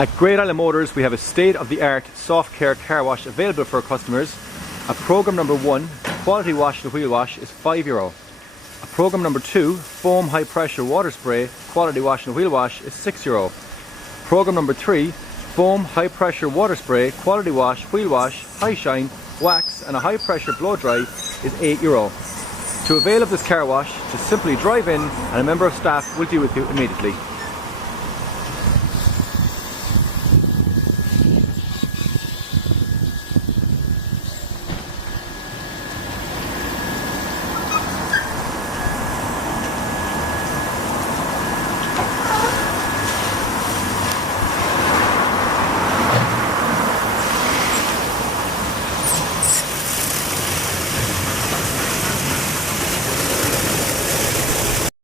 At Great Island Motors, we have a state-of-the-art soft care car wash available for our customers. At program number 1, quality wash and wheel wash is €5. At program number 2, foam high pressure water spray, quality wash and wheel wash is €6. Program number 3, foam high pressure water spray, quality wash, wheel wash, high shine, wax and a high pressure blow dry is €8. To avail of this car wash, just simply drive in and a member of staff will deal with you immediately.